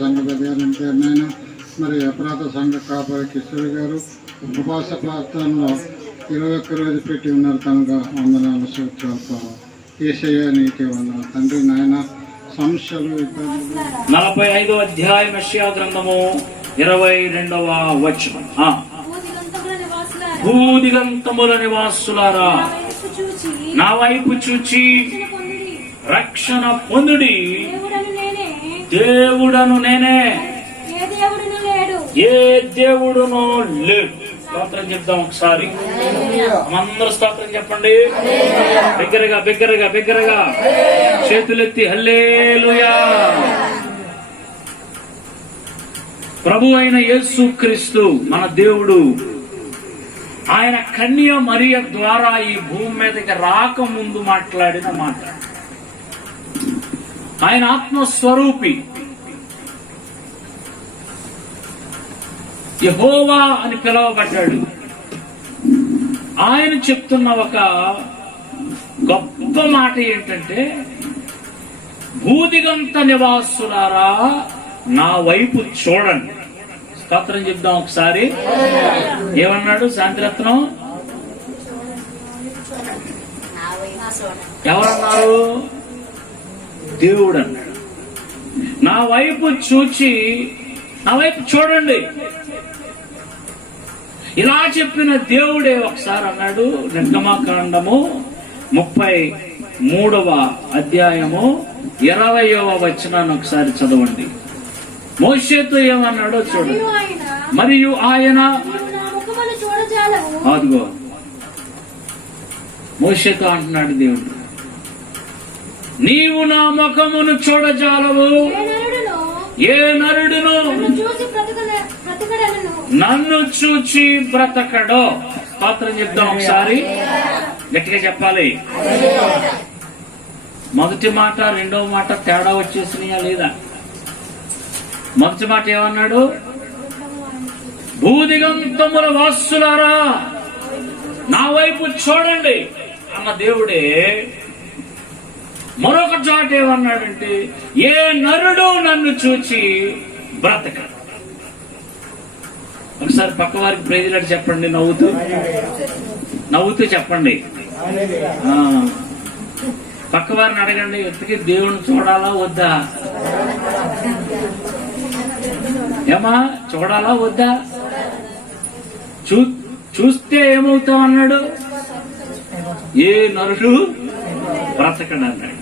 సంఘ పెద్దగారంటే నేను మరి అపరాధ సంఘ కాపరి కిషోర్ గారు ఉపవాస ప్రార్థనలో 21 రోజు పెట్టి ఉన్నారు కనుక వందనాలు సూత్రాలతో యేసయ్య నీకే వందనాలు తండ్రి నాయన సమస్యలు 45వ అధ్యాయం యెషయా గ్రంథము 22వ వచనం. భూదిగంతముల నివాసులారా నా వైపు చూచి రక్షణ పొందుడి, దేవుడను నేనే, ఏ దేవుడునో లేడు. స్తోత్రం చెప్దాం ఒకసారి, అందరూ స్తోత్రం చెప్పండి. బిగ్గరగా బిగ్గరగా బిగ్గరగా చేతులెత్తి హల్లెలూయా. ప్రభు అయిన యేసుక్రీస్తు మన దేవుడు, ఆయన కన్య మరియ ద్వారా ఈ భూమి మీదకి రాకముందు మాట్లాడిన మాట. ఆయన ఆత్మస్వరూపి, యెహోవా అని పిలువబడ్డాడు. ఆయన చెప్తున్న ఒక గొప్ప మాట ఏంటంటే, భూదిగంత నివాసులారా నా వైపు చూడండి. స్తోత్రం చెప్దాం ఒకసారి. ఏమన్నాడు శాంతిరత్నం? ఎవరన్నారు? దేవుడు అన్నాడు. నా వైపు చూచి నా వైపు చూడండి. ఇలా చెప్పిన దేవుడే ఒకసారి అన్నాడు, నిర్గమకాండము 33వ అధ్యాయము 20వ వచనాన్ని ఒకసారి చదవండి. మోషేతో ఏమన్నాడో చూడండి. మరియు ఆయన అదిగో మోషేతో అంటున్నాడు దేవుడు, నీవు నా ముఖమును చూడజాలవు, ఏ నరుడును నన్ను చూచి బ్రతకడో. పాత్రం చెప్దాం ఒకసారి, గట్టిగా చెప్పాలి. మొదటి మాట రెండవ మాట తేడా వచ్చేసినాయా లేదా? మొదటి మాట ఏమన్నాడు? భూదిగంతముల వాసులారా నా వైపు చూడండి అన్న దేవుడే మరొక చోట ఏమన్నాడంటే, ఏ నరుడు నన్ను చూచి బ్రతకడు. ఒకసారి పక్క వారికి ప్రైజ్లాడు చెప్పండి, నవ్వుతూ నవ్వుతూ చెప్పండి. పక్క వారిని అడగండి, ఎప్పటికీ దేవుని చూడాలా వద్దా? ఏమా చూడాలా వద్దా? చూస్తే ఏమవుతాం అన్నాడు? ఏ నరుడు బ్రతకడు అన్నాడు.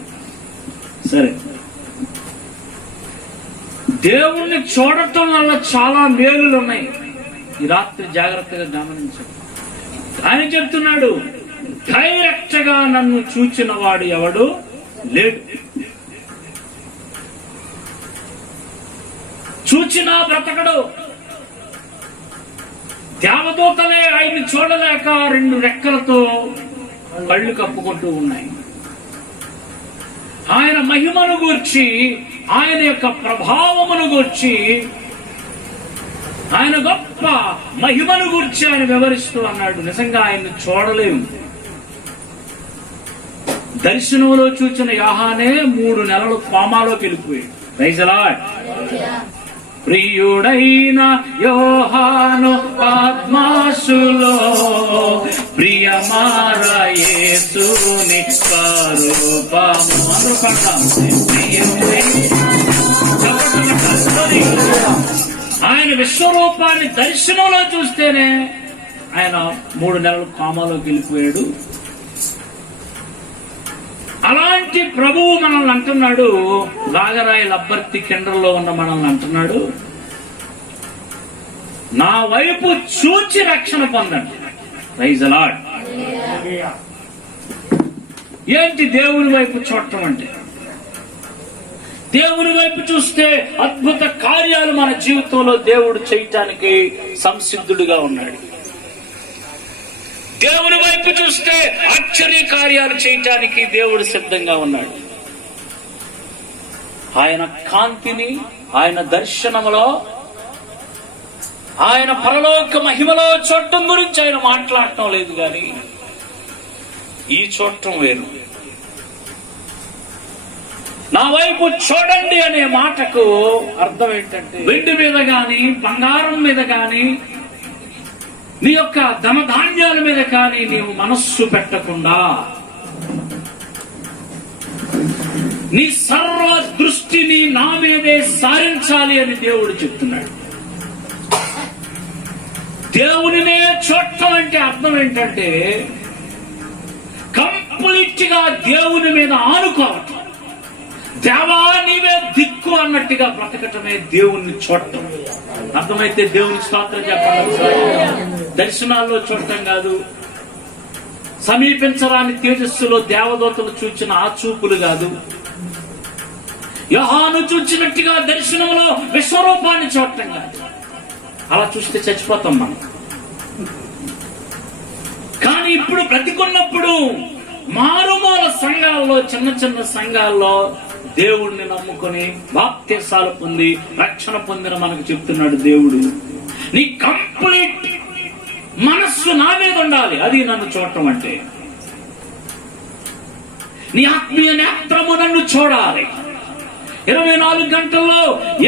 సరే, దేవుణ్ణి చూడటం వల్ల చాలా మేలులు ఉన్నాయి. ఈ రాత్రి జాగ్రత్తగా గమనించండి. ఆయన చెప్తున్నాడు, డైరెక్ట్గా నన్ను చూచిన వాడు ఎవడు లేడు. చూచినా బ్రతకడు. దేవదూతలే ఆయన్ని చూడలేక 2 రెక్కలతో కళ్ళు కప్పుకుంటూ ఉన్నాయి. ఆయన మహిమను గూర్చి, ఆయన యొక్క ప్రభావమును గూర్చి, ఆయన గొప్ప మహిమను గూర్చి ఆయన వివరిస్తూ అన్నాడు, నిజంగా ఆయన్ని చూడలేము. దర్శనంలో చూచిన యోహానే 3 నెలలు కోమాలోకి వెళ్ళిపోయాడు. Praise the Lord. ప్రియుడైన యోహాను పద్మాసులో ప్రియమార యేసుని కరుణించెను. అందరూ పడతాం. ఆయన విశ్వరూపాన్ని దర్శనంలో చూస్తేనే ఆయన 3 నెలలు కామాలోకి వెళ్ళిపోయాడు. అలాంటి ప్రభువు మనల్ని అంటున్నాడు, రాగరాయి లబ్బర్తి కిండ్రలో ఉన్న మనల్ని అంటున్నాడు, నా వైపు చూచి రక్షణ పొందండి. Praise the Lord. ఏంటి దేవుని వైపు చూడటం అంటే? దేవుని వైపు చూస్తే అద్భుత కార్యాలు మన జీవితంలో దేవుడు చేయటానికి సంసిద్ధుడిగా ఉన్నాడు. దేవుని వైపు చూస్తే ఆశ్చర్య కార్యాలు చేయటానికి దేవుడు సిద్ధంగా ఉన్నాడు. ఆయన కాంతిని, ఆయన దర్శనములో, ఆయన పరలోక మహిమలో చూడటం గురించి ఆయన మాట్లాడటం లేదు, కానీ ఈ చూడటం వేరు. నా వైపు చూడండి అనే మాటకు అర్థం ఏంటంటే, వెండి మీద గాని, బంగారం మీద గాని, నీ యొక్క ధనధాన్యాల మీద కానీ నీవు మనస్సు పెట్టకుండా నీ సర్వ దృష్టిని నా మీదే సారించాలి అని దేవుడు చెప్తున్నాడు. దేవునినే చూడటం అంటే అర్థం ఏంటంటే, కంప్లీట్ గా దేవుని మీద ఆనుకోవటం. దేవా నీవే దిక్కు అన్నట్టుగా బ్రతకటమే దేవుణ్ణి చూడటం. అర్థమైతే దేవునికి స్తోత్రం చెప్పండి. దర్శనాల్లో చూడటం కాదు, సమీపించరాని తేజస్సులో దేవదూతలు చూచిన ఆ చూపులు కాదు, యోహాను చూచినట్టుగా దర్శనంలో విశ్వరూపాన్ని చూడటం కాదు. అలా చూస్తే చచ్చిపోతాం మనం. కానీ ఇప్పుడు బ్రతికున్నప్పుడు మారుమూల సంఘాల్లో, చిన్న చిన్న సంఘాల్లో దేవుణ్ణి నమ్ముకొని బాప్తిసాలు పొంది రక్షణ పొందిన మనకు చెప్తున్నాడు దేవుడు, నీ కంప్లీట్ మనస్సు నా మీద ఉండాలి. అది నన్ను చూడటం అంటే. నీ ఆత్మీయ నేత్రము నన్ను చూడాలి. 24 గంటల్లో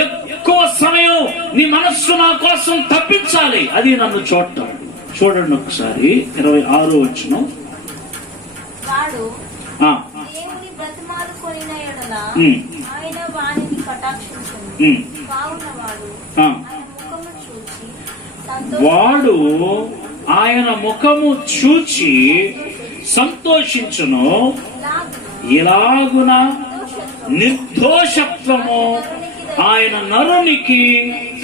ఎక్కువ సమయం నీ మనస్సు నా కోసం తప్పించాలి. అది నన్ను చూడటం. చూడండి ఒకసారి 26వ వచనం. దేవుని బ్రతిమాలుకొనిన యెడల ఆయన వానిని కటాక్షించును. కావునవాడు ఆయన ముఖము చూచి సంతోషించును. ఇలాగున నిర్దోషత్వము ఆయన నరునికి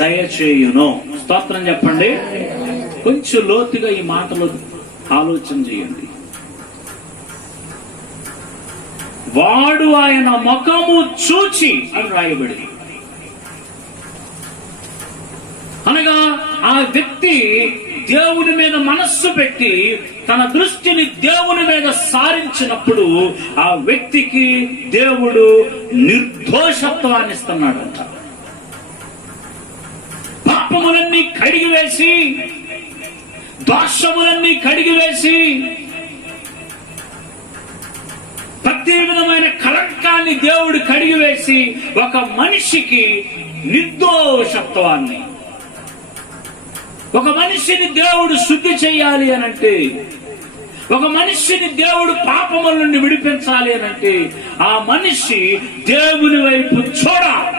దయచేయును. స్తోత్రం చెప్పండి. కొంచెం లోతుగా ఈ మాటలు ఆలోచన చేయండి. వాడు ఆయన ముఖము చూచి అని రాయబడింది. అనగా ఆ వ్యక్తి దేవుని మీద మనస్సు పెట్టి తన దృష్టిని దేవుని మీద సారించినప్పుడు ఆ వ్యక్తికి దేవుడు నిర్దోషత్వాన్ని ఇస్తున్నాడంట. పాపములన్నీ కడిగివేసి, దోషములన్నీ కడిగివేసి, ప్రతి విధమైన కళంకాన్ని దేవుడు కడిగివేసి ఒక మనిషికి నిర్దోషత్వాన్ని, ఒక మనిషిని దేవుడు శుద్ధి చేయాలి అనంటే, ఒక మనిషిని దేవుడు పాపముల నుండి విడిపించాలి అనంటే ఆ మనిషి దేవుని వైపు చూడాలి.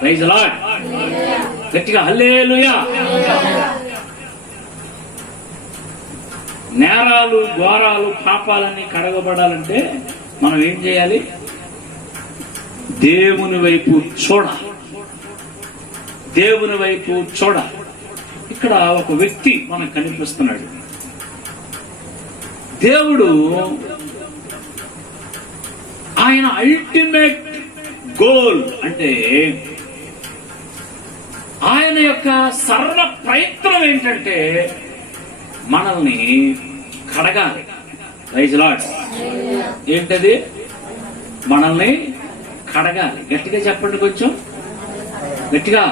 Praise the Lord. గట్టిగా హల్లెలూయా. నేరాలు, ఘోరాలు, పాపాలన్నీ కడగబడాలంటే మనం ఏం చేయాలి? దేవుని వైపు చూడాలి. దేవుని వైపు చూడాలి. ఇక్కడ ఒక వ్యక్తి మనకు కనిపిస్తున్నాడు. దేవుడు ఆయన అల్టిమేట్ గోల్ అంటే ఆయన యొక్క సర్వ ప్రయత్నం ఏంటంటే మనల్ని కడగాలి. Praise the Lord. ఏంటది? మనల్ని కడగాలి. గట్టిగా చెప్పండి, కొంచెం గట్టిగా.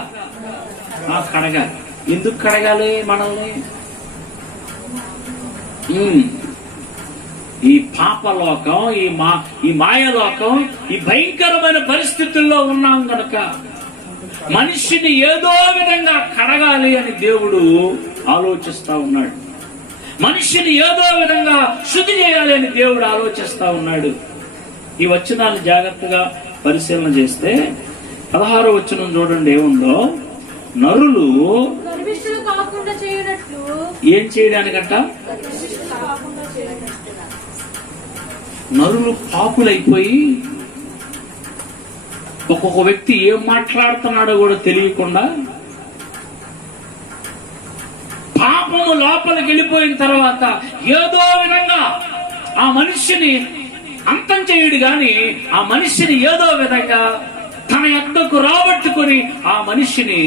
కడగాలి. ఎందుకు కడగాలి మనల్ని? ఈ పాపలోకం, ఈ మాయలోకం, ఈ భయంకరమైన పరిస్థితుల్లో ఉన్నాం గనక మనిషిని ఏదో విధంగా కడగాలి అని దేవుడు ఆలోచిస్తా ఉన్నాడు. మనిషిని ఏదో విధంగా శుద్ధి చేయాలి అని దేవుడు ఆలోచిస్తా ఉన్నాడు. ఈ వచనాలు జాగ్రత్తగా పరిశీలన చేస్తే 16వ వచనం చూడండి ఏముందో. నరులు గర్విష్ఠులు కాకుండా చేయనట్లు ఏం చేయడానికంట? గర్విష్ఠులు కాకుండా చేయనట్లు. నరులు పాపులైపోయి ఒక్కొక్క వ్యక్తి ఏం మాట్లాడుతున్నాడో కూడా తెలియకుండా పాపము లోపలికి వెళ్ళిపోయిన తర్వాత ఏదో విధంగా ఆ మనిషిని అంతం చేయుడు గాని ఆ మనిషిని ఏదో విధంగా తన యొద్దకు రాబట్టుకొని ఆ మనిషిని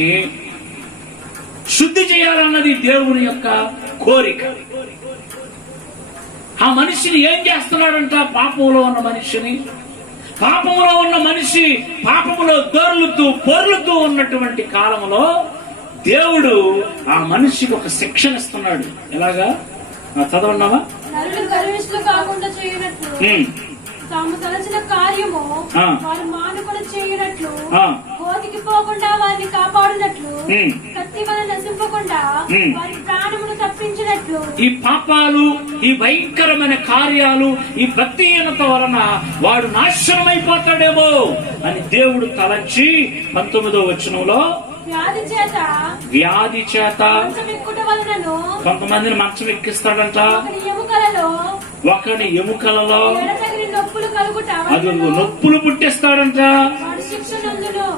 శుద్ధి చేయాలన్నది దేవుని యొక్క కోరిక. ఆ మనిషిని ఏం చేస్తున్నాడంట? పాపంలో ఉన్న మనిషిని, పాపంలో ఉన్న మనిషి పాపములో పొర్లుతూ ఉన్నటువంటి కాలంలో దేవుడు ఆ మనిషికి ఒక శిక్షణ ఇస్తున్నాడు. ఎలాగా చదవన్నావా? నరులు గర్విష్ఠులు కాకుండా చేయనట్లు, తాము తలచిన కార్యము వారు మానుకొని చేయనట్లు, కోతికి పోకుండా వారిని కాపాడినట్లు, కత్తి వలన నశింపకుండా వారి ప్రాణమును తప్పించినట్లు. ఈ పాపాలు, ఈ భయంకరమైన కార్యాలు, ఈ భక్తిహీనత వలన వాడు నాశనమైపోతాడేమో అని దేవుడు తలంచి 19వ వచనంలో వ్యాధి చేత కొంతమందిని మంచం ఎక్కిస్తాడంట. ఒకని ఎముకలలో అది నొప్పులు పుట్టిస్తాడంట.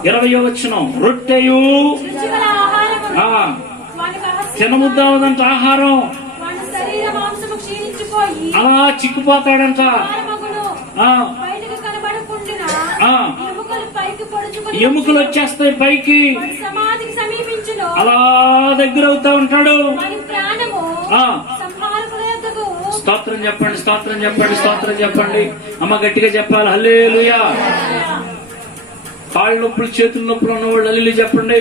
20వ వచనం రొట్టెయు తినముద్దావదంట ఆహారం అలా చిక్కుపోతాడంట. ఎముకలు వచ్చేస్తాయి పైకి, అలా దగ్గర అవుతా ఉంటాడు. స్తోత్రం చెప్పండి, స్తోత్రం చెప్పండి, స్తోత్రం చెప్పండి. అమ్మ గట్టిగా చెప్పాలి హల్లెలూయా. కాళ్ళ నొప్పులు, చేతుల నొప్పులు ఉన్నవాళ్ళు హల్లెలూయా చెప్పండి.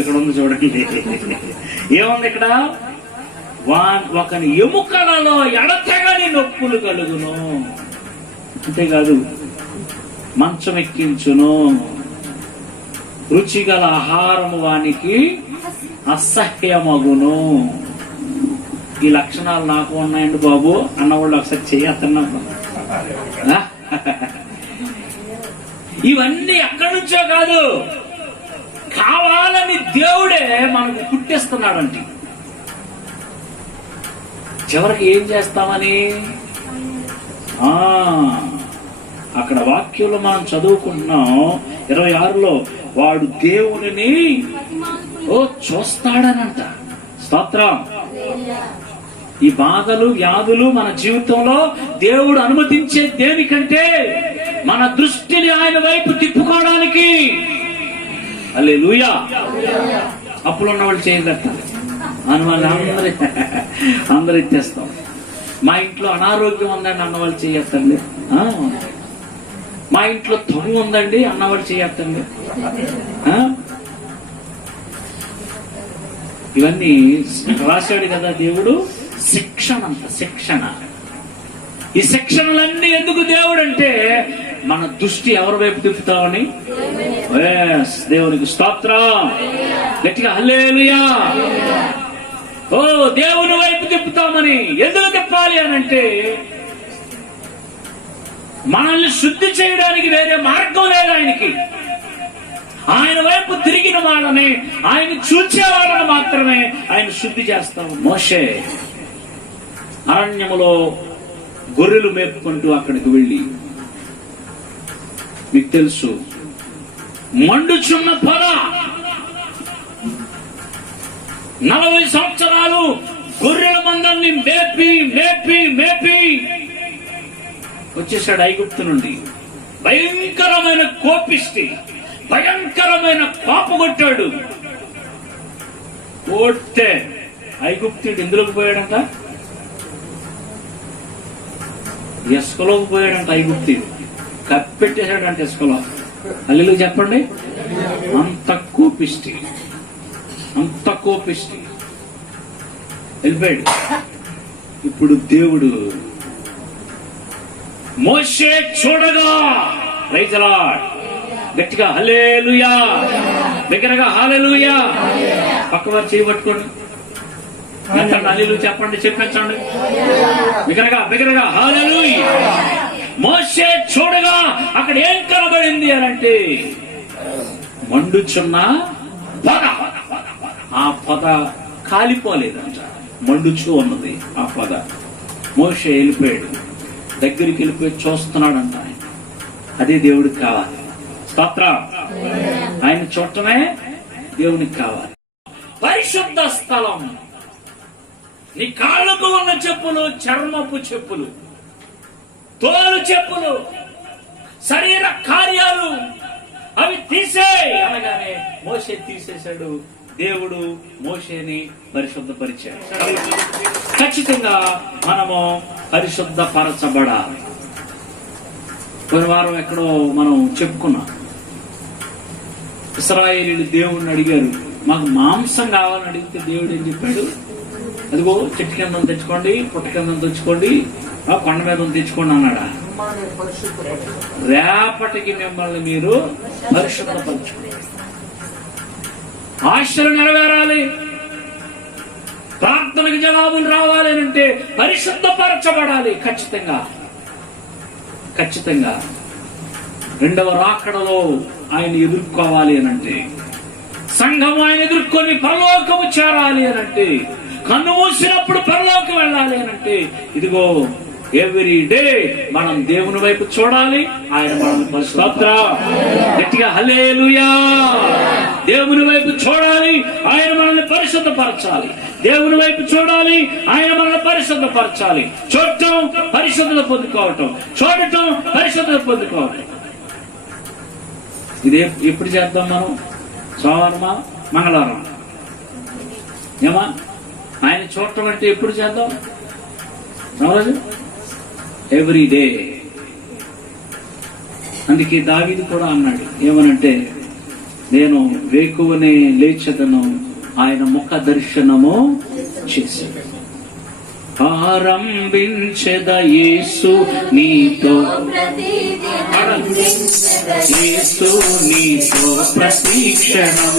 ఇక్కడ ఉంది చూడండి, ఏముంది ఇక్కడ? ఒకని ఎముకలలో ఎడతెగని నొప్పులు కలుగును, అంతేకాదు మంచం ఎక్కించును, రుచిగల ఆహారము వానికి అసహ్యమగును. ఈ లక్షణాలు నాకు ఉన్నాయండి బాబు అన్నవాళ్ళు ఒకసారి చేయతున్నాను. ఇవన్నీ ఎక్కడి నుంచో కాదు, కావాలని దేవుడే మనకు పుట్టిస్తున్నాడంటే. చివరికి ఏం చేస్తామని అక్కడ వాక్యంలో మనం చదువుకుంటున్నాం 26లో, వాడు దేవునిని చూస్తాడనంట. స్తోత్రం. ఈ బాధలు, వ్యాధులు మన జీవితంలో దేవుడు అనుమతించే దేనికంటే మన దృష్టిని ఆయన వైపు తిప్పుకోవడానికి. హల్లెలూయా. అప్పులున్న వాళ్ళు చేయగలుగుతారు, అన్నవాళ్ళు అందరూ ఇచ్చేస్తాం. మా ఇంట్లో అనారోగ్యం ఉందండి అన్నవాళ్ళు చేయొద్దండి. మా ఇంట్లో తగు ఉందండి అన్నవాళ్ళు చేయొద్దండి. ఇవన్నీ రాశాడు కదా దేవుడు. శిక్షణ అంత శిక్షణ. ఈ శిక్షణలన్నీ ఎందుకు దేవుడు అంటే మన దృష్టి ఎవరి వైపు తిప్పుతామని. దేవునికి స్తోత్రం. గట్టిగా హల్లెలూయా. ఓ దేవుని వైపు తిప్పుతామని. ఎందుకు తిప్పాలి అనంటే మనల్ని శుద్ధి చేయడానికి వేరే మార్గం లేదు ఆయనకి. ఆయన వైపు తిరిగిన వాళ్ళని, ఆయన చూచే వాళ్ళని మాత్రమే ఆయన శుద్ధి చేస్తాం. మోషే అరణ్యములో గొర్రెలు మేపుకుంటూ అక్కడికి వెళ్ళి, మీకు తెలుసు, మండుచున్న పొద 40 సంవత్సరాలు గొర్రెల మందల్ని మేపి మేపి మేపి వచ్చేసాడు ఐగుప్తు నుండి. భయంకరమైన కోపిష్టి, భయంకరమైన కోపగొట్టాడు. కొట్టే ఐగుప్తుడు ఎందులోకి పోయాడంట? ఇసుకలోకి పోయాడంట. ఐగుప్తుడు కప్పెట్టేశాడంట ఇసుకలో. హల్లెలూయా చెప్పండి. అంత కోపిష్టి, అంత కోపిష్టి వెళ్ళిపోయాడు. ఇప్పుడు దేవుడు మోషే చూడగా, ప్రైజ్ ది లార్డ్, గట్టిగా హల్లెలూయా, బిగ్గరగా హల్లెలూయా. పక్కవారు చేయబట్టుకోండి, హల్లెలూయా చెప్పండి, చెప్పించండి బిగ్గరగా బిగ్గరగా హల్లెలూయా. మోషే చూడగా అక్కడ ఏం కనబడింది అనంటే మండుచున్న పొద. ఆ పొద కాలిపోలేదంట, మండుచు ఉన్నది ఆ పొద. మోషే వెళ్ళిపోయాడు, దగ్గరికి వెళ్ళిపోయి చూస్తున్నాడంట. అదే దేవుడికి కావాలి. స్తోత్రం. ఆయన చూడటమే దేవునికి కావాలి. పరిశుద్ధ స్థలం. నీ కాళ్ళకు ఉన్న చెప్పులు చర్మపు చెప్పులు, తోలు చెప్పులు, శరీర కార్యాలు అవి తీసేయ్ అనగానే మోషే తీసేశాడు. దేవుడు మోషేని పరిశుద్ధపరిచాడు. ఖచ్చితంగా మనము పరిశుద్ధపరచబడాలి. కొన్ని వారం ఎక్కడో మనం చెప్పుకున్నాం, ఇశ్రాయేలీయులు దేవుడిని అడిగారు, మాకు మాంసం కావాలని అడిగితే దేవుడు ఏం చెప్పాడు? అదిగో చెట్టు కింద తెచ్చుకోండి, పుట్ట కింద తెచ్చుకోండి, కొండ మీద తెచ్చుకోండి అన్నాడా? రేపటికి మిమ్మల్ని మీరు పరిశుద్ధపరచుకోండి. ఆశలు నెరవేరాలి, ప్రార్థనకు జవాబులు రావాలి అంటే పరిశుద్ధపరచబడాలి. ఖచ్చితంగా రెండవ రాకడలో ఆయన ఎదుర్కోవాలి అనంటే, సంఘం ఆయన ఎదుర్కొని పరలోకము చేరాలి అనంటే, కన్ను మూసినప్పుడు పరలోకం వెళ్ళాలి అనంటే, ఇదిగో ఎవ్రీ డే మనం దేవుని వైపు చూడాలి. ఆయన మనల్ని పరిశుద్ధ గట్టిగా హల్లెలూయా. దేవుని వైపు చూడాలి, ఆయన మనల్ని పరిశుద్ధపరచాలి. దేవుని వైపు చూడాలి, ఆయన మనల్ని పరిశుద్ధపరచాలి. చూడటం పరిశుద్ధత పొందుకోవటం, చూడటం పరిశుద్ధత పొందుకోవటం. ఇది ఎప్పుడు చేద్దాం మనం? సోమవారమా, మంగళవారం ఏమా? ఆయన చూడటం అంటే ఎప్పుడు చేద్దాం? రోజు ఎవ్రీ డే. అందుకే దావీదు కూడా అన్నాడు ఏమనంటే, నేను వేకువనే లేచెదను, ఆయన ముఖ దర్శనము చేశాడు. ఆరంభించెద యేసు నీతో, యేసు నీతో ప్రతిక్షణం,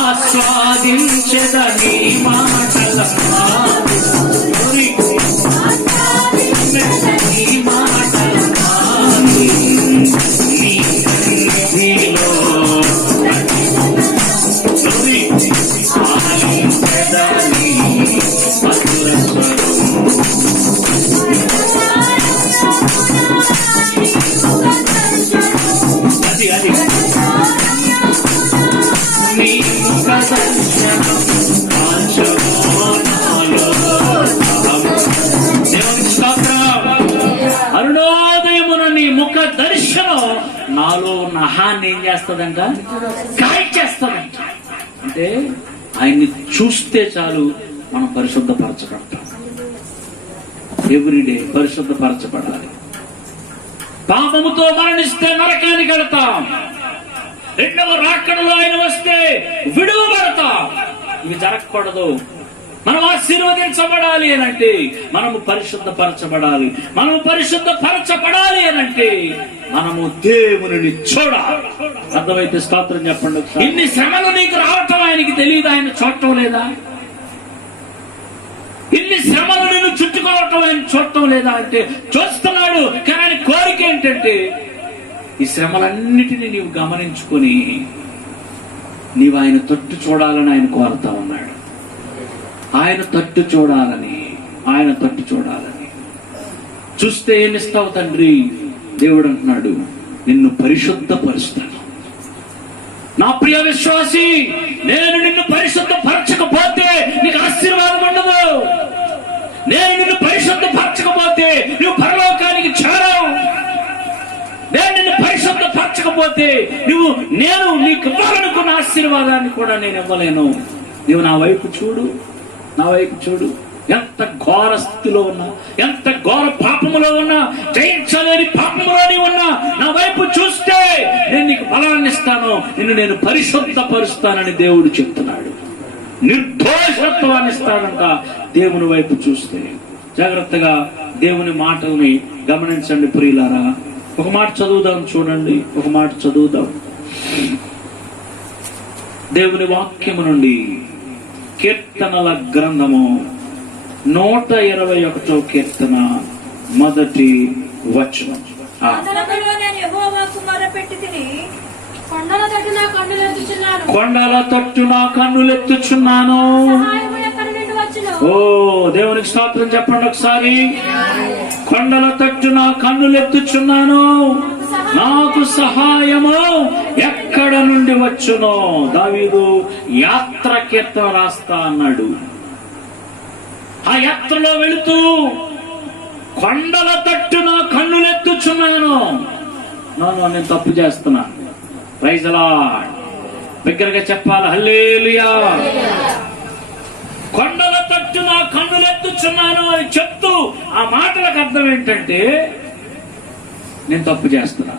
ఆస్వాదించెద నీ మాటల అరుణోదయమున నీ ముఖ దర్శనం నాలో ఉన్న అహాన్ని ఏం చేస్తుందంట? కాల్చేస్తుందంట. అంటే ఆయన్ని చూస్తే చాలు మనం పరిశుద్ధపరచబడతాం. ఎవ్రీడే పరిశుద్ధపరచబడాలి. పాపముతో మరణిస్తే నరకానికి వెళతాం, రెండవ రాకడలో ఆయన వస్తే విడువబడతాం. ఇవి జరగకూడదు. మనం ఆశీర్వదించబడాలి అనంటే మనము పరిశుద్ధపరచబడాలి. మనము పరిశుద్ధపరచబడాలి అనంటే మనము దేవుని చూడాలి. అర్థమైతే స్తోత్రం చెప్పండి. ఇన్ని శ్రమలు నీకు రావటం ఆయనకి తెలియదు, ఆయన చూడటం లేదా? ఇన్ని శ్రమలు నిన్ను చుట్టుకోవటం ఆయన చూడటం లేదా అంటే చూస్తున్నాడు. కానీ ఆయన కోరిక ఏంటంటే ఈ శ్రమలన్నిటినీ నీవు గమనించుకొని నీవు ఆయన తట్టు చూడాలని ఆయన కోరుతా ఉన్నాడు. ఆయన తట్టు చూడాలని, ఆయన తట్టు చూడాలని. చూస్తే ఏమిస్తావు తండ్రి? దేవుడు అంటున్నాడు, నిన్ను పరిశుద్ధపరుస్తాను. నా ప్రియ విశ్వాసి, నేను నిన్ను పరిశుద్ధపరచకపోతే నీకు ఆశీర్వాదం ఉండదు. నేను నిన్ను పరిశుద్ధపరచకపోతే నువ్వు పరలోకానికి చేరవు. నేను నిన్ను పరిశుద్ధపరచకపోతే నేను నీకు ఇవ్వాలనుకున్న ఆశీర్వాదాన్ని కూడా నేను ఇవ్వలేను. నువ్వు నా వైపు చూడు, నా వైపు చూడు. ఎంత ఘోర స్థితిలో ఉన్నా, ఎంత ఘోర పాపములో ఉన్నా, జయించలేని పాపములోని ఉన్నా నా వైపు చూస్తే నేను నీకు బలాన్ని ఇస్తాను, నిన్ను నేను పరిశుద్ధపరుస్తానని దేవుడు చెప్తున్నాడు. నిర్దోషత్వాన్ని ఇస్తానంట దేవుని వైపు చూస్తే. జాగ్రత్తగా దేవుని మాటల్ని గమనించండి ప్రియులారా. ఒక మాట చదువుదాం, చూడండి, ఒక మాట చదువుదాం. దేవుని వాక్యము నుండి కీర్తనల గ్రంథము 121 కీర్తన మొదటి వచనం. నేను యెహోవాకు మొరపెట్టి తిని కొండల తట్టు నా కన్నులెత్తుచున్నాను. కొండల తట్టు నా కన్నులెత్తుచున్నాను. సహాయము ఎక్కడి నుండి వచ్చును? ఓ దేవునికి స్తోత్రం చెప్పండి ఒకసారి. కొండల తట్టు నా కన్నులెత్తుచున్నాను, నాకు సహాయము ఎక్కడ నుండి వచ్చునో. దావీదు యాత్ర కీర్తన రాస్తా అన్నాడు. ఆ యాత్రలో వెళుతూ కొండల తట్టు నా కన్నులెత్తుచున్నాను. నేను తప్పు చేస్తున్నా. Praise the Lord. బిగ్గరగా చెప్పాలి హల్లెలూయా. కొండల తట్టు నా కన్నులెత్తుచున్నాను అని చెప్తూ ఆ మాటలకు అర్థం ఏంటంటే నేను తప్పు చేస్తున్నా.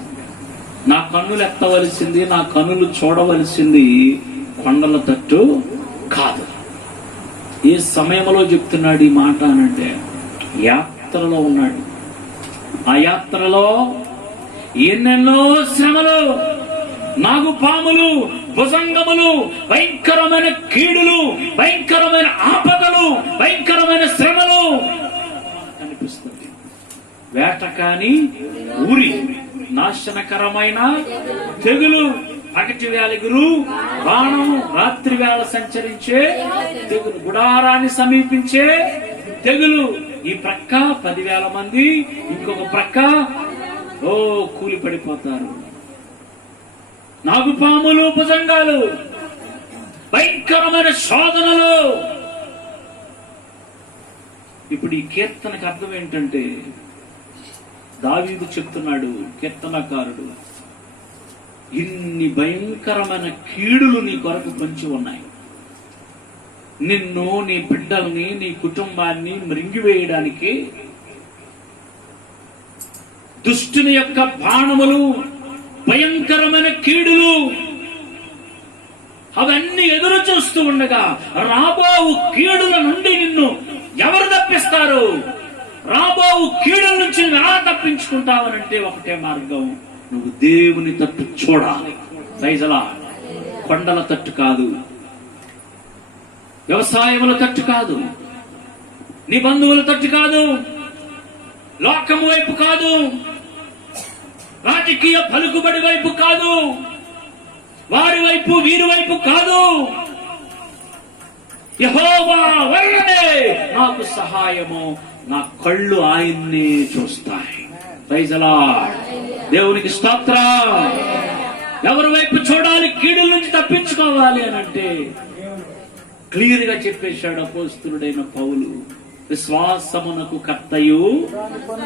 నా కన్నులు ఎత్తవలసింది, నా కన్నులు చూడవలసింది కొండల తట్టు కాదు. ఏ సమయంలో చెప్తున్నాడు ఈ మాట అనంటే యాత్రలో ఉన్నాడు. ఆ యాత్రలో ఎన్నెన్నో శ్రమలు, నాగుపాములు, భుజంగములు, భయంకరమైన కీడులు, భయంకరమైన ఆపదలు, భయంకరమైన శ్రమలు కనిపిస్తుంది. వేటకాని ఊరి, నాశనకరమైన తెగులు, పగటి వేళగురు బాణము, రాత్రి వేళ సంచరించే తెగులు, గుడారాన్ని సమీపించే తెగులు. ఈ ప్రక్క 10,000 మంది, ఇంకొక ప్రక్క కూలి పడిపోతారు. నాగుపాములు, భుజంగాలు, భయంకరమైన శోధనలు. ఇప్పుడు ఈ కీర్తనకు అర్థం ఏంటంటే దావీదు చెప్తున్నాడు, కీర్తనకారుడు, ఇన్ని భయంకరమైన కీడులు నీ కొరకు పొంచి ఉన్నాయి. నిన్ను, నీ బిడ్డల్ని, నీ కుటుంబాన్ని మృంగివేయడానికి దుష్టుని యొక్క బాణములు, భయంకరమైన కీడులు అవన్నీ ఎదురు చూస్తూ ఉండగా రాబోవు కీడుల నుండి నిన్ను ఎవరు తప్పిస్తారు? రాబోవు కీడుల నుంచి నువ్వు ఎలా తప్పించుకుంటావనంటే ఒకటే మార్గం, నువ్వు దేవుని తట్టు చూడాలి. Praise the Lord. కొండల తట్టు కాదు, వ్యవసాయముల తట్టు కాదు, నీ బంధువుల తట్టు కాదు, లోకము వైపు కాదు, రాజకీయ పలుకుబడి వైపు కాదు, వారి వైపు వీరి వైపు కాదు. యెహోవా వల్లనే నాకు సహాయము, నా కళ్ళు ఆయన్నే చూస్తాయి. Praise the Lord. దేవునికి స్తోత్రం. ఎవరి వైపు చూడాలి? కీడుల నుంచి తప్పించుకోవాలి అని అంటే క్లియర్ గా చెప్పేశాడు అపోస్తలుడైన పౌలు. విశ్వాసమునకు కర్తయు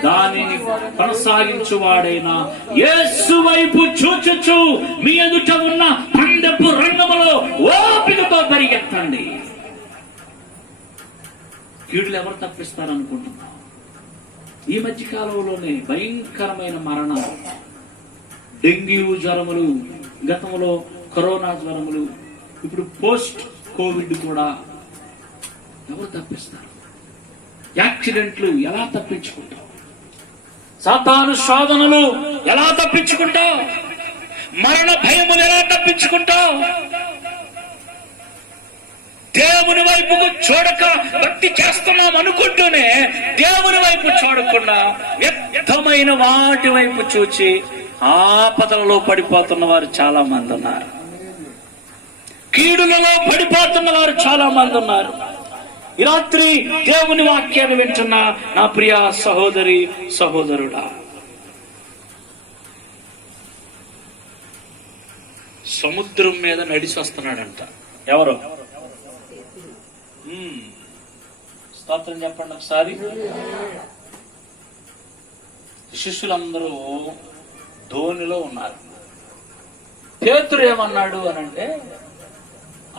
దానిని కొనసాగించువాడైన యేసు వైపు చూచుచు మీ ఎదుట ఉన్న పందెపు రంగములో ఓపికతో పరిగెత్తండి. కీడులు ఎవరు తప్పిస్తారనుకుంటున్నాం? ఈ మధ్య కాలంలోనే భయంకరమైన మరణాలు, డెంగ్యూ జ్వరములు, గతంలో కరోనా జ్వరములు, ఇప్పుడు పోస్ట్ కోవిడ్ కూడా ఎవరు తప్పిస్తారు? యాక్సిడెంట్లు ఎలా తప్పించుకుంటావు? సాతాను శోధనలు ఎలా తప్పించుకుంటావు? మరణ భయములు ఎలా తప్పించుకుంటావు? దేవుని వైపుకు చూడక భక్తి చేస్తున్నాం అనుకుంటూనే దేవుని వైపు చూడకుండా వ్యర్థమైన వాటి వైపు చూచి ఆపదలలో పడిపోతున్న వారు చాలా మంది ఉన్నారు. కీడులలో పడిపోతున్న వారు చాలా మంది ఉన్నారు. ఈ రాత్రి దేవుని వాక్యాన్ని వింటున్న నా ప్రియ సహోదరి సహోదరుడా, సముద్రం మీద నడిచి వస్తున్నాడంట. ఎవరు? స్తోత్రం చెప్పండి ఒకసారి. శిష్యులందరూ ధోనిలో ఉన్నారు. పేతురు ఏమన్నాడు అనంటే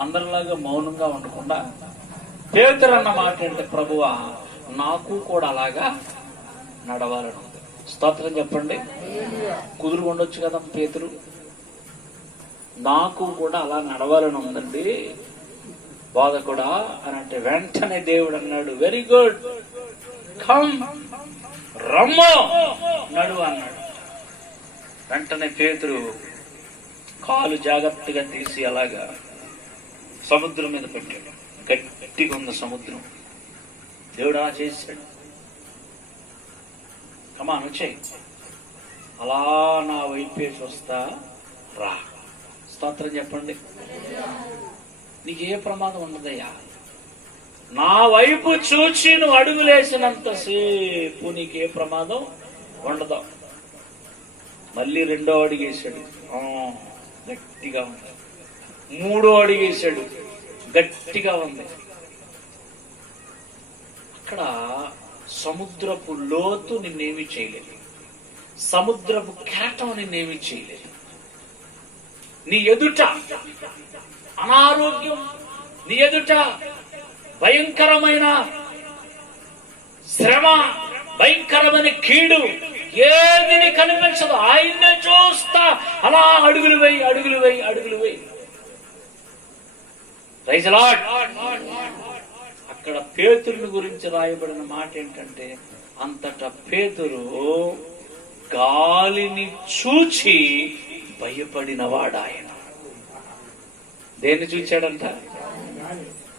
అందరిలాగా మౌనంగా ఉండకుండా పేతురు అన్న మాట ఏంటంటే, ప్రభువా నాకు కూడా అలాగా నడవాలని ఉంది. స్తోత్రం చెప్పండి. కుదురు ఉండొచ్చు కదా పేతురు, నాకు కూడా అలా నడవాలని ఉందండి బోధకుడా అని అంటే వెంటనే దేవుడు అన్నాడు, వెరీ గుడ్, కమ్, రమ్మో, నడువు అన్నాడు. వెంటనే పేతురు కాలు జాగ్రత్తగా తీసి అలాగా సముద్రం మీద పెట్టాడు. గట్టిగా ఉంది సముద్రం. దేవుడు అలా చేశాడు. కమాన్ వచ్చేయి, అలా నా వైపే చూస్తా రా. స్తోత్రం చెప్పండి. నీకే ప్రమాదం ఉండదయ్యా. నా వైపు చూచి నువ్వు అడుగులేసినంతసేపు నీకే ప్రమాదం ఉండదు. మళ్ళీ రెండో అడిగేశాడు, గట్టిగా ఉంది. మూడో అడిగేశాడు, గట్టిగా ఉంది. అక్కడ సముద్రపు లోతు నిన్నేమీ చేయలేదు, సముద్రపు కెరటం నిన్నేమీ చేయలేదు. నీ ఎదుట అనారోగ్యం, నీ ఎదుట భయంకరమైన శ్రమ, భయంకరమైన కీడు ఏది కనిపించదు. ఆయన్నే చూస్తా అలా అడుగులు వేయి, అడుగులు వేయి, అడుగులు వేయి. Praise the Lord. అక్కడ పేతురుని గురించి రాయబడిన మాట ఏంటంటే, అంతటా పేతురు గాలిని చూచి భయపడినవాడు. ఆయన దేన్ని చూచాడంట?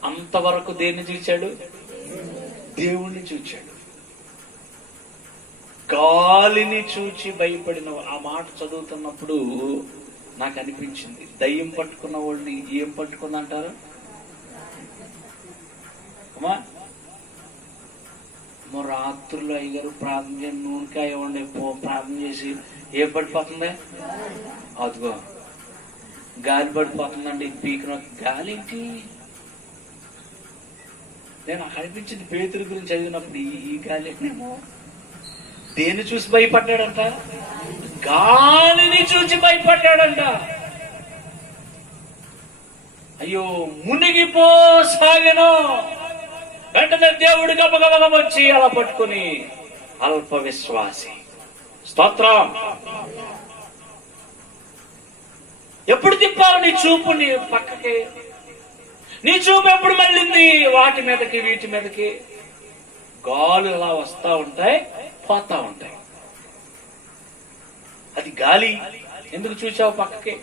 అంతవరకు దేన్ని చూచాడు? దేవుణ్ణి చూచాడు. గాలిని చూచి భయపడిన ఆ మాట చదువుతున్నప్పుడు నాకు అనిపించింది, దయ్యం పట్టుకున్న వాళ్ళని ఏం పట్టుకుందంటారు? అమ్మా రాత్రులు అయ్యగారు ప్రార్థన చేసి నూనెకాయ ఉండే ప్రార్థన చేసి ఏం పడిపోతుందే? అదిగో గాలి పడిపోతుందండి. పీకిన గాలి ఏంటి? నేను నాకు అనిపించింది పేతురు గురించి చదివినప్పుడు, ఈ గాలి దేన్ని చూసి భయపడ్డాడంట? గాలిని చూసి భయపడ్డాడంట. అయ్యో మునిగిపోసాగను. వెంటనే దేవుడు గబగబ వచ్చి అలా పట్టుకుని, అల్ప విశ్వాసి, స్తోత్రం. ఎప్పుడు తిప్పావు నీ చూపు? నీ పక్కకి నీ చూపు ఎప్పుడు మళ్ళింది? వాటి మీదకి వీటి మీదకి. గాలు అలా వస్తా ఉంటాయి, పోతా ఉంటాయి. అది గాలి. ఎందుకు చూచావు పక్కకి?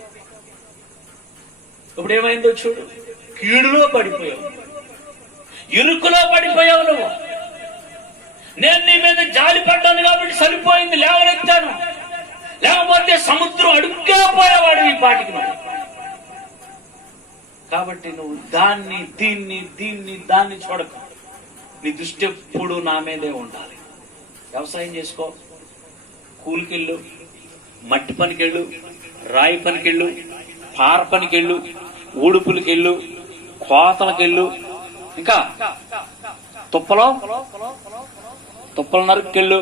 ఇప్పుడు ఏమైందో చూడు. కీడులో పడిపోయావు, ఇరుకులో పడిపోయావు నువ్వు. నేను నీ మీద జాలి పడ్డాను కాబట్టి సరిపోయింది, లేవనెత్తాను. లేకపోతే సముద్రం అడుగ్గా పోయేవాడు ఈ పాటికి నువ్వు. కాబట్టి నువ్వు దాన్ని దీన్ని చూడకు. నీ దృష్టి ఎప్పుడు నా మీదే ఉండాలి. వ్యవసాయం చేసుకో, కూలికెళ్ళు, మట్టి పనికెళ్ళు, రాయి పనికెళ్ళు, పార పనికెళ్ళు, ఊడుపులకెళ్ళు, కోతలకెళ్ళు, ఇంకా తుప్పలు నరుకెళ్ళు,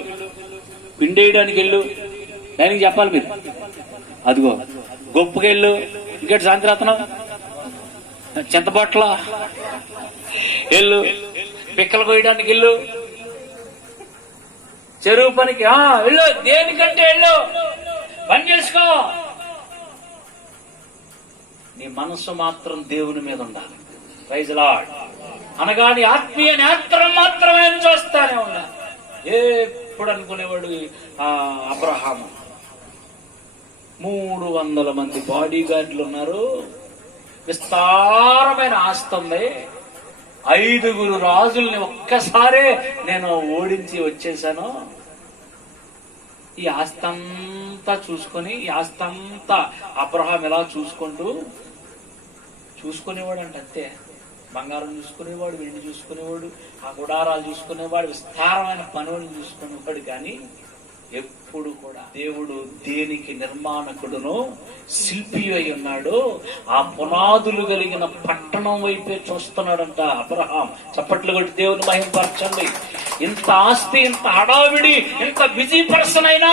పిండేయడానికి వెళ్ళు. దానికి చెప్పాలి మీరు. అదిగో గొప్పకెళ్ళు, ఇంకటి సాయంత్రం చింతపట్ల వెళ్ళు, పిక్కలు కోయడానికి వెళ్ళు, చెరువు పనికి వెళ్ళు, దేనికంటే వెళ్ళు, పని చేసుకో. నీ మనస్సు మాత్రం దేవుని మీద ఉండాలి. Praise the Lord. అనగా నీ ఆత్మీయ నేత్రం మాత్రమే చూస్తానే ఉన్నా. ఎప్పుడు అనుకునేవాడు అబ్రహాము. 300 మంది బాడీ గార్డులు ఉన్నారు, విస్తారమైన ఆస్తి ఉంది, 5 రాజుల్ని ఒక్కసారే నేను ఓడించి వచ్చేసాను. ఈ ఆస్తంతా చూసుకొని, ఈ ఆస్తంతా అబ్రహాం ఎలా చూసుకునేవాడు అంటే అంతే. బంగారం చూసుకునేవాడు, వెండి చూసుకునేవాడు, ఆ గుడారాలు చూసుకునేవాడు, విస్తారమైన పనులను చూసుకునేవాడు. కానీ ఎప్పుడు కూడా దేవుడు దేనికి నిర్మాణకుడును శిల్పి అయి ఉన్నాడు, ఆ పునాదులు కలిగిన పట్టణం వైపే చూస్తున్నాడంట అబ్రహాం. చప్పట్లు కొట్టి దేవుని మహిమపరచండి. ఇంత ఆస్తి, ఇంత హడావిడి, ఇంత బిజీ పర్సన్ అయినా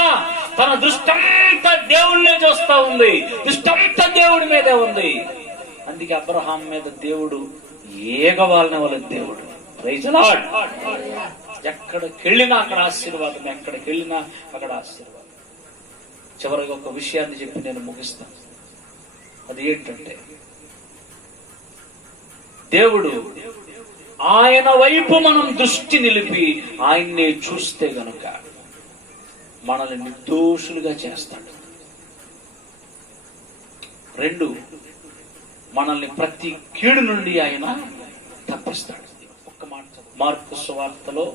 తన దృష్టంతా దేవుళ్ళే చూస్తా ఉంది, దృష్టంతా దేవుడి మీదే ఉంది. అందుకే అబ్రహాం మీద దేవుడు ఏగవాలని వాళ్ళ దేవుడు. Praise the Lord. ఎక్కడికి వెళ్ళినా అక్కడ ఆశీర్వాదం, ఎక్కడికి వెళ్ళినా అక్కడ ఆశీర్వాదం. చివరిగా ఒక విషయాన్ని చెప్పి నేను ముగిస్తాను. అది ఏంటంటే, దేవుడు ఆయన వైపు మనం దృష్టి నిలిపి ఆయన్నే చూస్తే గనుక మనల్ని నిర్దోషులుగా చేస్తాడు. 2, మనల్ని ప్రతి కీడు నుండి ఆయన తప్పిస్తాడు. ఒక్క మాట, మార్కు సువార్తలో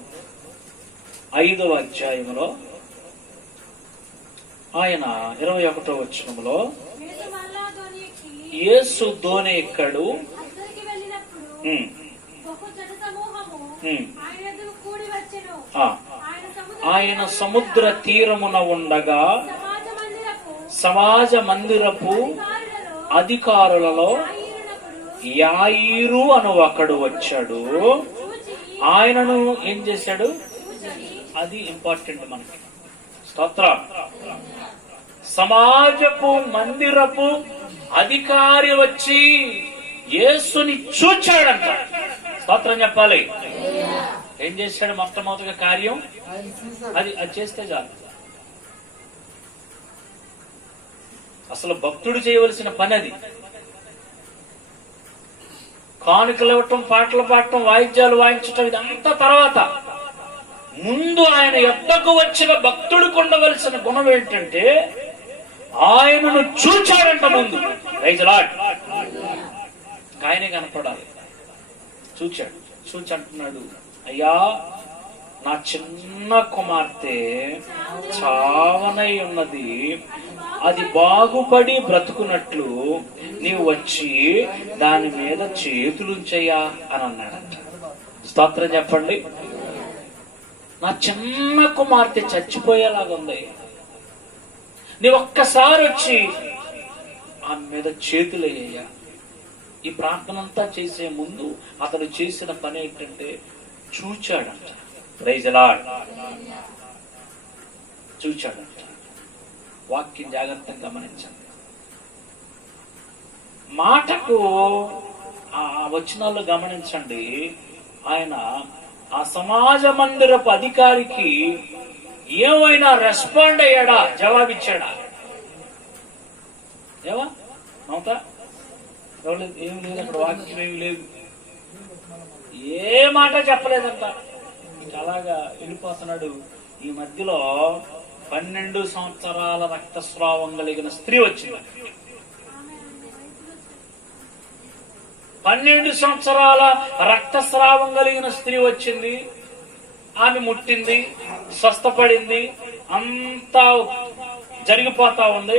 5వ అధ్యాయంలో ఆయన 21వ వచనంలో యేసు మరలా దోణి ఎక్కి యేసు దోణి ఎక్కాడు. అద్దరికి వెళ్ళినప్పుడు బహు జన సమూహము ఆయన ఎదురు కూడి వచ్చెను. ఆయన సముద్ర తీరమున ఉండగా సమాజ మందిరపు అధికారులలో యాయిరు అను ఒకడు వచ్చాడు. ఆయనను ఏం చేశాడు? అది ఇంపార్టెంట్ మనకి. స్తోత్రం. సమాజపు మందిరపు అధికారి వచ్చి యేసుని చూచాడంట. స్తోత్రం చెప్పాలి. ఏం చేశాడు? మొట్టమొదటిగా కార్యం అది చేస్తే చాలు. అసలు భక్తుడు చేయవలసిన పని అది. కానుకలు ఇవ్వటం, పాటలు పాడటం, వాయిద్యాలు వాయించటం ఇదంతా తర్వాత. ముందు ఆయన యొద్దకు వచ్చిన భక్తుడికి ఉండవలసిన గుణం ఏంటంటే ఆయనను చూచాడంట. ముందు ప్రైజ్ లార్డ్. ఆయనే కనపడాలి. చూచాడు. చూచి అంటున్నాడు, అయ్యా నా చిన్న కుమార్తె చావనై ఉన్నది, అది బాగుపడి బ్రతుకున్నట్లు నీవు వచ్చి దాని మీద చేతులుంచయ్యా అని అన్నాడంట. స్తోత్రం చెప్పండి. నా చిన్న కుమార్తె చచ్చిపోయేలాగుంది, నీవు ఒక్కసారి వచ్చి ఆమె మీద చేతులయ్యా. ఈ ప్రార్థన అంతా చేసే ముందు అతను చేసిన పని ఏంటంటే చూచాడంట. Praise lord. చూచాడంట. వాక్యం జాగ్రత్తగా గమనించండి. మాటకు ఆ వచనాల్లో గమనించండి. ఆయన ఆ సమాజ మందిరపు అధికారికి ఏమైనా రెస్పాండ్ అయ్యాడా? జవాబిచ్చాడా? ఏమా నవ్వుతా? ఏం లేదు అక్కడ. వాక్యం ఏమి లేదు. ఏ మాట చెప్పలేదంట. అలాగా వెళ్ళిపోతున్నాడు. ఈ మధ్యలో 12 సంవత్సరాల రక్తస్రావం కలిగిన స్త్రీ వచ్చింది. 12 సంవత్సరాల రక్తస్రావం కలిగిన స్త్రీ వచ్చింది. ఆమె ముట్టింది, స్వస్థపడింది, అంతా జరిగిపోతా ఉంది.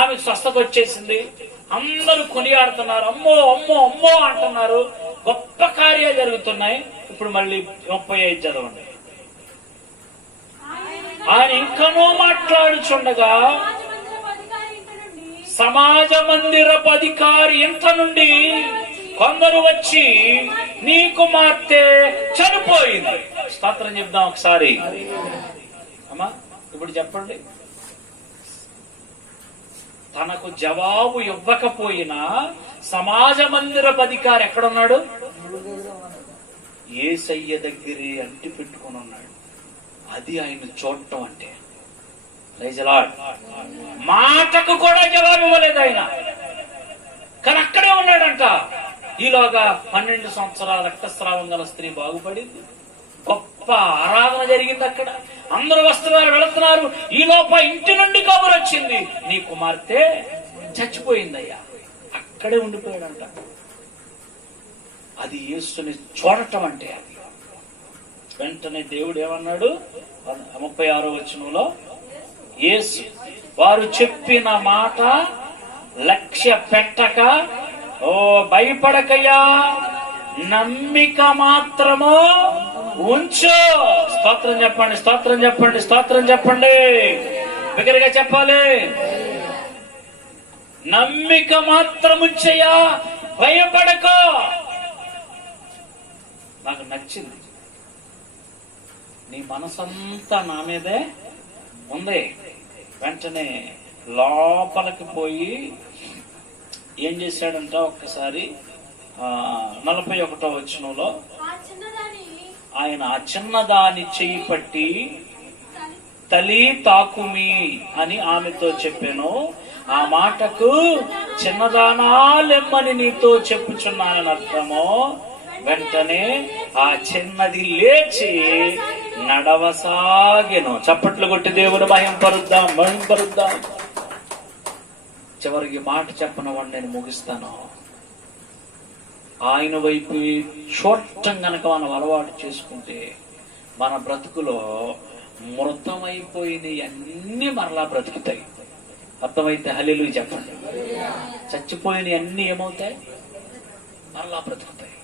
ఆమె స్వస్థత వచ్చేసింది. అందరూ కొనియాడుతున్నారు. అమ్మో అమ్మో అమ్మో అంటున్నారు. గొప్ప కార్యాలు జరుగుతున్నాయి. ఇప్పుడు మళ్ళీ 35 చదవండి. ఆయన ఇంకనూ మాట్లాడుచుండగా సమాజ మందిరపు అధికారి ఇంట నుండి కొందరు వచ్చి నీ కుమార్తె చనిపోయింది. స్తోత్రం చెప్దాం ఒకసారి. అమ్మా ఇప్పుడు చెప్పండి. తనకు జవాబు ఇవ్వకపోయినా సమాజ మందిరపు అధికారి ఎక్కడున్నాడు? యేసయ్య దగ్గరే అంటి పెట్టుకుని ఉన్నాడు. అది ఆయన చూడటం అంటే. Praise Lord. మాటకు కూడా జవాబు ఇవ్వలేదు ఆయన, కానీ అక్కడే ఉన్నాడంట. ఈలోగా 12 సంవత్సరాల రక్తస్రావం గల స్త్రీ బాగుపడింది. గొప్ప ఆరాధన జరిగింది అక్కడ. అందరూ వస్తున్నారు, వెళుతున్నారు. ఈ లోప ఇంటి నుండి కబురు వచ్చింది, నీ కుమార్తె చచ్చిపోయిందయ్యా. అక్కడే ఉండిపోయాడంట. అది యేసుని చూడటం అంటే. అది వెంటనే దేవుడు ఏమన్నాడు? 36వ వచనంలో, యేసు వారు చెప్పిన మాట లక్ష్య పెట్టక, ఓ భయపడకయ్యా, నమ్మిక మాత్రము ఉంచు. స్తోత్రం చెప్పండి, స్తోత్రం చెప్పండి, స్తోత్రం చెప్పండి. బిగ్గరగా చెప్పాలి. నమ్మిక మాత్రం ఉంచయ్యా, భయపడకో. నాకు నచ్చింది. నీ మనసంతా నా మీదే ఉంది. వెంటనే లోపలికి పోయి ఏం చేశాడంట? ఒక్కసారి 41వ వచనంలో, ఆయన ఆ చిన్నదాని చెయ్యి పట్టి తలి తాకుమి అని ఆమెతో చెప్పాను. ఆ మాటకు చిన్నదానాలెమ్మని నీతో చెప్పుచున్నానని అర్థము. వెంటనే ఆ చిన్నది లేచి నడవసాగెను. చప్పట్లు కొట్టి దేవుడు మహింపరుద్దాం, మహింపరుద్దాం. చివరికి మాట చెప్పనవాడిని నేను ముగిస్తాను. ఆయన వైపు చూడటం గనక మనం అలవాటు చేసుకుంటే మన బ్రతుకులో మృతమైపోయినవి అన్ని మరలా బ్రతుకుతాయి. అర్థమైతే హల్లెలూయా చెప్పండి. చచ్చిపోయినవి అన్ని ఏమవుతాయి? మరలా బ్రతుకుతాయి.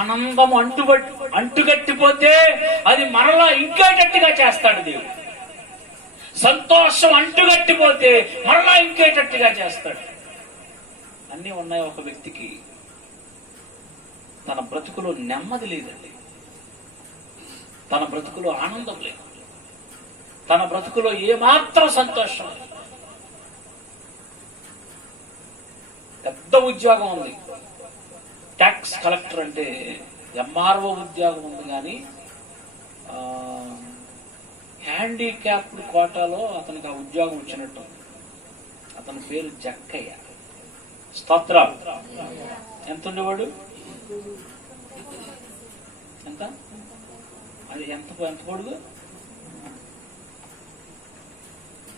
ఆనందం అంటుగట్టిపోతే అది మరలా ఇంకా గట్టిగా చేస్తాడు దేవుడు. సంతోషం అంటుగట్టిపోతే మరలా ఇంకేటట్టుగా చేస్తాడు. అన్నీ ఉన్నాయి. ఒక వ్యక్తికి తన బ్రతుకులో నెమ్మది లేదండి, తన బ్రతుకులో ఆనందం లేదు, తన బ్రతుకులో ఏమాత్రం సంతోషం లేదు. పెద్ద ఉద్యోగం ఉంది, ట్యాక్స్ కలెక్టర్ అంటే ఎంఆర్ఓ ఉద్యోగం ఉంది, కానీ హ్యాండిక్యాప్డ్ కోటాలో అతనికి ఆ ఉద్యోగం వచ్చినట్టు. అతని పేరు జక్కయ్య. స్తోత్రం. ఎంత ఉండేవాడు? ఎంత? అది ఎంత పొడుగు?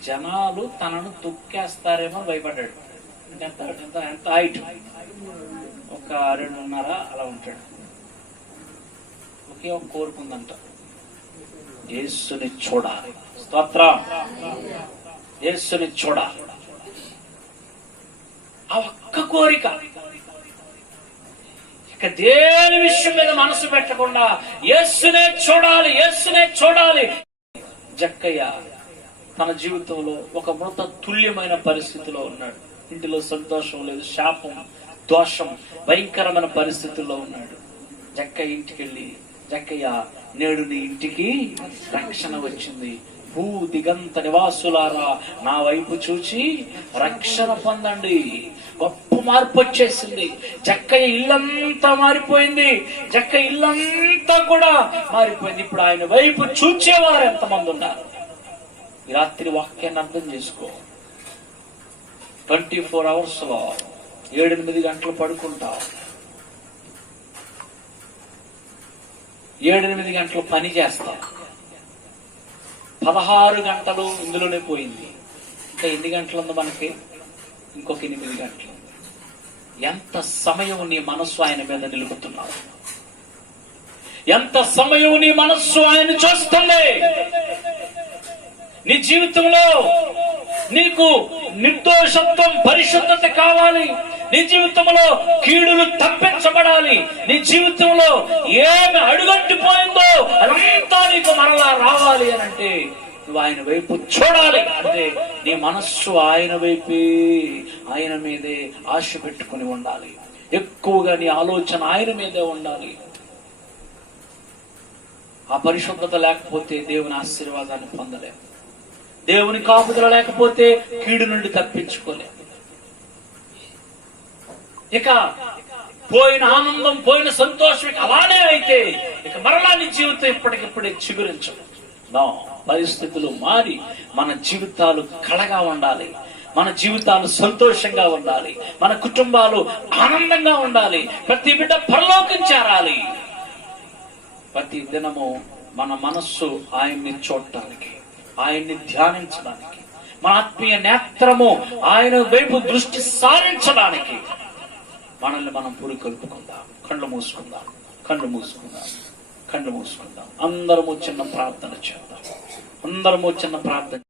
జనాలు తనను తొక్కేస్తారేమో భయపడ్డాడు. ఎంత ఎంత ఎంత హైట్? ఒక 2.5 అలా ఉంటాడు. ఒకే ఒక కోరుకుందంట, యేసుని చూడాలి. స్తోత్రం. యేసుని చూడాలి. ఆ ఒక్క కోరిక. ఇక దేని విషయం మీద మనసు పెట్టకుండా యేసునే చూడాలి, యేసునే చూడాలి. జక్కయ్య తన జీవితంలో ఒక మృత తుల్యమైన పరిస్థితిలో ఉన్నాడు. ఇంటిలో సంతోషం లేదు, శాపం, దోషం, భయంకరమైన పరిస్థితుల్లో ఉన్నాడు. జక్కయ్య ఇంటికి వెళ్ళి, జక్కయ్య నేడు నీ ఇంటికి రక్షణ వచ్చింది, భూ దిగంత నివాసులారా నా వైపు చూచి రక్షణ పొందండి. గొప్ప మార్పు వచ్చేసింది. జక్కయ్య ఇల్లంతా మారిపోయింది. జక్కయ్య ఇల్లంతా కూడా మారిపోయింది. ఇప్పుడు ఆయన వైపు చూచేవారు ఎంతమంది ఉన్నారు? ఈ రాత్రి వాక్యాన్ని అర్థం చేసుకో. 24 hours లో 7-8 గంటలు పడుకుంటావు, 7-8 గంటలు పని చేస్తావు, 16 గంటలు ఇందులోనే పోయింది. ఇంకా ఎన్ని గంటలు ఉంది మనకి? ఇంకొక 8 గంటలు. ఎంత సమయం నీ మనస్సు ఆయన మీద నిలుపుతున్నావు? ఎంత సమయం నీ మనస్సు ఆయన చూస్తుంది? నీ జీవితంలో నీకు నిర్దోషత్వం, పరిశుద్ధత కావాలి. నీ జీవితంలో కీడులు తప్పించబడాలి. నీ జీవితంలో ఏమి అడుగట్టిపోయిందో అదంతా నీకు మరలా రావాలి అని అంటే నువ్వు ఆయన వైపు చూడాలి. అంటే నీ మనస్సు ఆయన వైపే, ఆయన మీదే ఆశ పెట్టుకుని ఉండాలి. ఎక్కువగా నీ ఆలోచన ఆయన మీదే ఉండాలి. ఆ పరిశుద్ధత లేకపోతే దేవుని ఆశీర్వాదాన్ని పొందలేము. దేవుని కాపుదల లేకపోతే కీడు నుండి తప్పించుకోలేము. ఇక పోయిన ఆనందం, పోయిన సంతోషం ఇక అలానే అయితే ఇక మరలా నీ జీవితం ఇప్పటికిప్పుడే చిగురించదు. పరిస్థితులు మారి మన జీవితాలు కళగా ఉండాలి, మన జీవితాలు సంతోషంగా ఉండాలి, మన కుటుంబాలు ఆనందంగా ఉండాలి, ప్రతి బిడ్డ పరలోకం చేరాలి. ప్రతి దినము మన మనస్సు ఆయన్ని చూడటానికి, ఆయన్ని ధ్యానించడానికి, మన ఆత్మీయ నేత్రము ఆయన వైపు దృష్టి సారించడానికి మనల్ని మనం పురికొల్పుకుందాం. కళ్ళు మూసుకుందాం, కళ్ళు మూసుకుందాం, కళ్ళు మూసుకుందాం. అందరము చిన్న ప్రార్థన చేద్దాం. అందరము చిన్న ప్రార్థన.